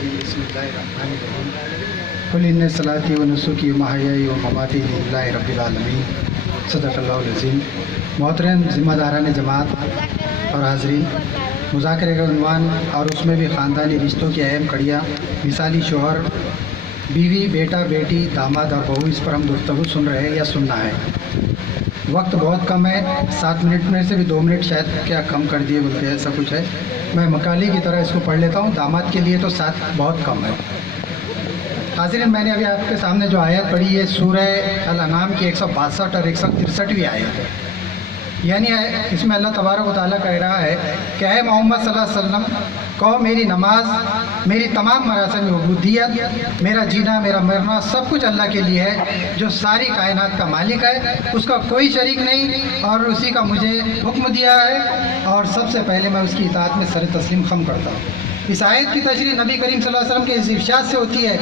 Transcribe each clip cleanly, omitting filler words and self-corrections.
الرجیم بسم اللہ الرحمن الرحیم قل ان صلاتی و نسکی و محیائی و مماتی للہ رب العالمین صدق اللہ العظیم۔ محترم ذمہ داران جماعت اور حاضرین، مذاکرے کا عنوان اور اس میں بھی خاندانی رشتوں کی اہم کڑیاں، مثالی شوہر، بیوی، بیٹا، بیٹی، داماد اور بہو، اس پر ہم گفتگو سن رہے ہیں یا سننا ہے۔ وقت بہت کم ہے، 7 منٹ میں سے بھی 2 منٹ شاید کیا کم کر دیے بولتے ہیں، ایسا کچھ ہے۔ میں مقالے کی طرح اس کو پڑھ لیتا ہوں، داماد کے لیے تو 7 بہت کم ہے۔ حاضرین، میں نے ابھی آپ کے سامنے جو آیت پڑھی ہے سورہ الانعام کی 162 اور 163ویں آیت ہے، یعنی اس میں اللہ تبارک و تعالیٰ کہہ رہا ہے کہ اے محمد صلی اللہ علیہ وسلم کہو میری نماز، میری تمام مراسم عبودیت، میرا جینا، میرا مرنا سب کچھ اللہ کے لیے ہے جو ساری کائنات کا مالک ہے، اس کا کوئی شریک نہیں اور اسی کا مجھے حکم دیا ہے اور سب سے پہلے میں اس کی اطاعت میں سر تسلیم خم کرتا ہوں۔ اس آیت کی تشریح نبی کریم صلی اللہ علیہ وسلم کے اس ارشاد سے ہوتی ہے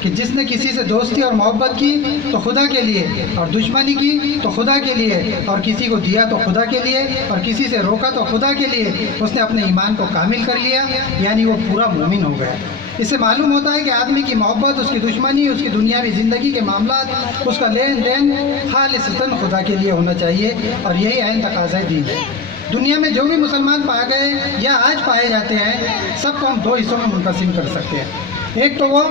کہ جس نے کسی سے دوستی اور محبت کی تو خدا کے لیے، اور دشمنی کی تو خدا کے لیے، اور کسی کو دیا تو خدا کے لیے، اور کسی سے روکا تو خدا کے لیے، اس نے اپنے ایمان کو کامل کر لیا، یعنی وہ پورا مومن ہو گیا۔ اس سے معلوم ہوتا ہے کہ آدمی کی محبت، اس کی دشمنی، اس کی دنیاوی زندگی کے معاملات، اس کا لین دین خالصتاً خدا کے لیے ہونا چاہیے، اور یہی عین تقاضۂ دین ہے۔ دنیا میں جو بھی مسلمان پائے گئے یا آج پائے جاتے ہیں، سب کو ہم 2 حصوں میں منقسم کر سکتے ہیں۔ ایک تو وہ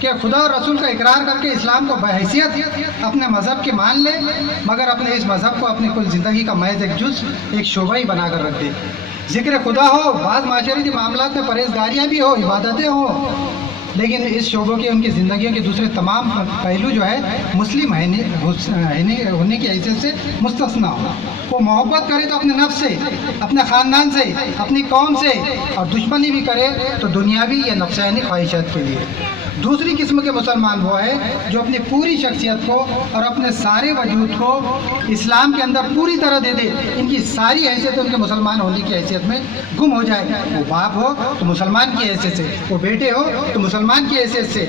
کہ خدا اور رسول کا اقرار کر کے اسلام کو بحیثیت اپنے مذہب کے مان لے، مگر اپنے اس مذہب کو اپنی کل زندگی کا محض ایک جز، ایک شعبہ ہی بنا کر رکھ دے۔ ذکر خدا ہو، بعض معاشرتی معاملات میں پرہیزگاریاں بھی ہو، عبادتیں ہوں، لیکن اس شعبوں کی، ان کی زندگیوں کے دوسرے تمام پہلو جو ہے مسلم ہونے کی حیثیت سے مستثنیٰ ہو۔ وہ محبت کرے تو اپنے نفس سے، اپنے خاندان سے، اپنی قوم سے، اور دشمنی بھی کرے تو دنیاوی یا نفسانی خواہشات کے لیے۔ دوسری قسم کے مسلمان وہ ہے جو اپنی پوری شخصیت کو اور اپنے سارے وجود کو اسلام کے اندر پوری طرح دے دے، ان کی ساری حیثیت ان کے مسلمان ہونے کی حیثیت میں گم ہو جائے۔ وہ باپ ہو تو مسلمان کی حیثیت سے، وہ بیٹے ہو تو مسلمان کی حیثیت سے،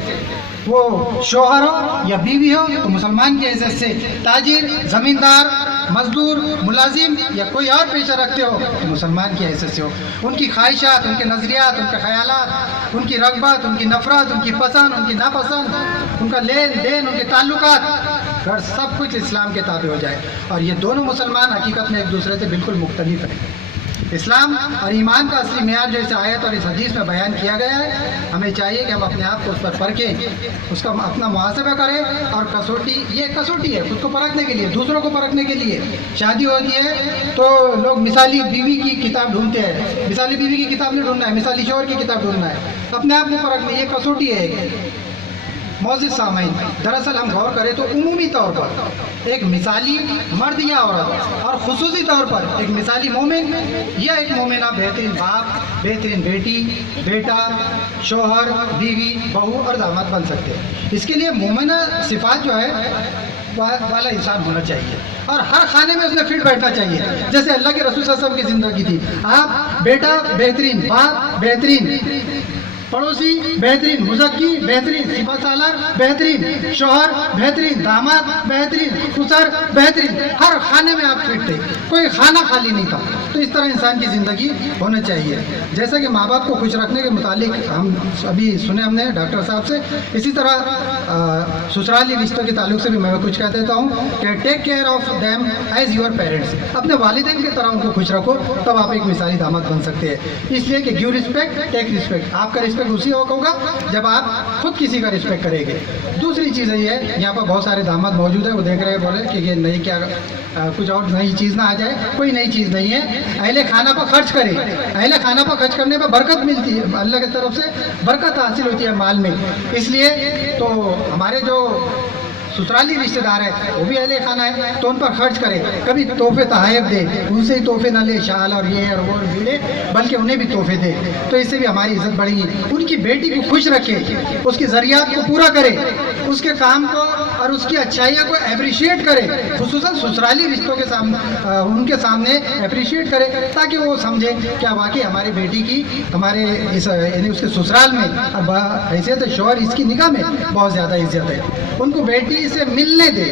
وہ شوہر ہو یا بیوی ہو تو مسلمان کی حیثیت سے، تاجر، زمیندار، مزدور، ملازم یا کوئی اور پیشہ رکھتے ہو تو مسلمان کی حیثیت سے ہو۔ ان کی خواہشات، ان کے نظریات، ان کے خیالات، ان کی رغبت، ان کی نفرت، ان کی پسند، ان کی ناپسند، ان کا لین دین، ان کے تعلقات، اگر سب کچھ اسلام کے تابع ہو جائے۔ اور یہ دونوں مسلمان حقیقت میں ایک دوسرے سے بالکل مختلف ہیں۔ اسلام اور ایمان کا اصلی معیار جو اس آیت اور اس حدیث میں بیان کیا گیا ہے، ہمیں چاہیے کہ ہم اپنے آپ کو اس پر پرکھیں، اس کا اپنا محاسبہ کریں، اور کسوٹی، یہ کسوٹی ہے خود کو پرکھنے کے لیے، دوسروں کو پرکھنے کے لیے۔ شادی ہوتی ہے تو لوگ مثالی بیوی کی کتاب ڈھونڈتے ہیں، مثالی بیوی کی کتاب نہیں ڈھونڈنا ہے، مثالی شوہر کی کتاب ڈھونڈنا ہے، اپنے آپ کو پرکھنا، یہ کسوٹی ہے۔ معزز سامعین، دراصل ہم غور کریں تو عمومی طور پر ایک مثالی مرد یا عورت، اور خصوصی طور پر ایک مثالی مومن یا ایک مومنہ بہترین باپ، بہترین بیٹی، بیٹا، شوہر، بیوی، بہو اور داماد بن سکتے ہیں۔ اس کے لیے مومنہ صفات جو ہے والا انسان ہونا چاہیے، اور ہر خانے میں اس نے فٹ بیٹھنا چاہیے، جیسے اللہ کے رسول صلی اللہ علیہ وسلم کی زندگی تھی۔ آپ بیٹا بہترین، باپ بہترین، پڑوسی بہترین، مزکی بہترین، صفت سالار بہترین، شوہر بہترین، داماد بہترین، خسر بہترین، ہر خانے میں آپ فٹ تھے، کوئی خانہ خالی نہیں تھا۔ تو اس طرح انسان کی زندگی ہونا چاہیے۔ جیسا کہ ماں باپ کو خوش رکھنے کے متعلق ہم ابھی سنے ہم نے ڈاکٹر صاحب سے، اسی طرح سسرالی رشتوں کے تعلق سے بھی میں کچھ کہہ دیتا ہوں کہ take care of them as your parents, اپنے والدین کی طرح ان کو خوش رکھو، تب آپ ایک مثالی داماد بن سکتے ہیں۔ اس لیے کہ گیو رسپیکٹ ٹیک رسپیکٹ، آپ کا رسپیکٹ اسی وقت ہوگا جب آپ خود کسی کا رسپیکٹ کریں گے۔ دوسری چیز یہ ہے، یہاں پر بہت سارے داماد موجود ہیں، وہ دیکھ رہے ہیں، بولے کہ یہ نئی کیا کچھ اور نئی چیز نہ آ جائے۔ کوئی نئی چیز نہیں ہے، اہل خانہ پر خرچ کریں، اہل خانہ پر خرچ کرنے پر برکت ملتی ہے، اللہ کی طرف سے برکت حاصل ہوتی ہے مال میں۔ اس لیے تو ہمارے جو سسرالی رشتے دار ہیں وہ بھی اہل خانہ ہے، تو ان پر خرچ کرے، کبھی تحفے تحائف دے، ان سے ہی تحفے نہ لے، شال اور یہ اور وہ لے، بلکہ انہیں بھی تحفے دے، تو اس سے بھی ہماری عزت بڑھے گی۔ ان کی بیٹی کو خوش رکھے، اس کی ضروریات کو پورا کرے، اس کے کام کو اور اس کی اچھائیوں کو اپریشیٹ کرے، خصوصاً سسرالی رشتوں کے سامنے، ان کے سامنے اپریشیٹ کرے، تاکہ وہ سمجھے کیا واقعی ہماری بیٹی کی، ہمارے یعنی اس کے سسرال میں حیثیت شوہر اس کی نگاہ میں بہت زیادہ عزت ہے۔ ان کو بیٹی سے ملنے دے،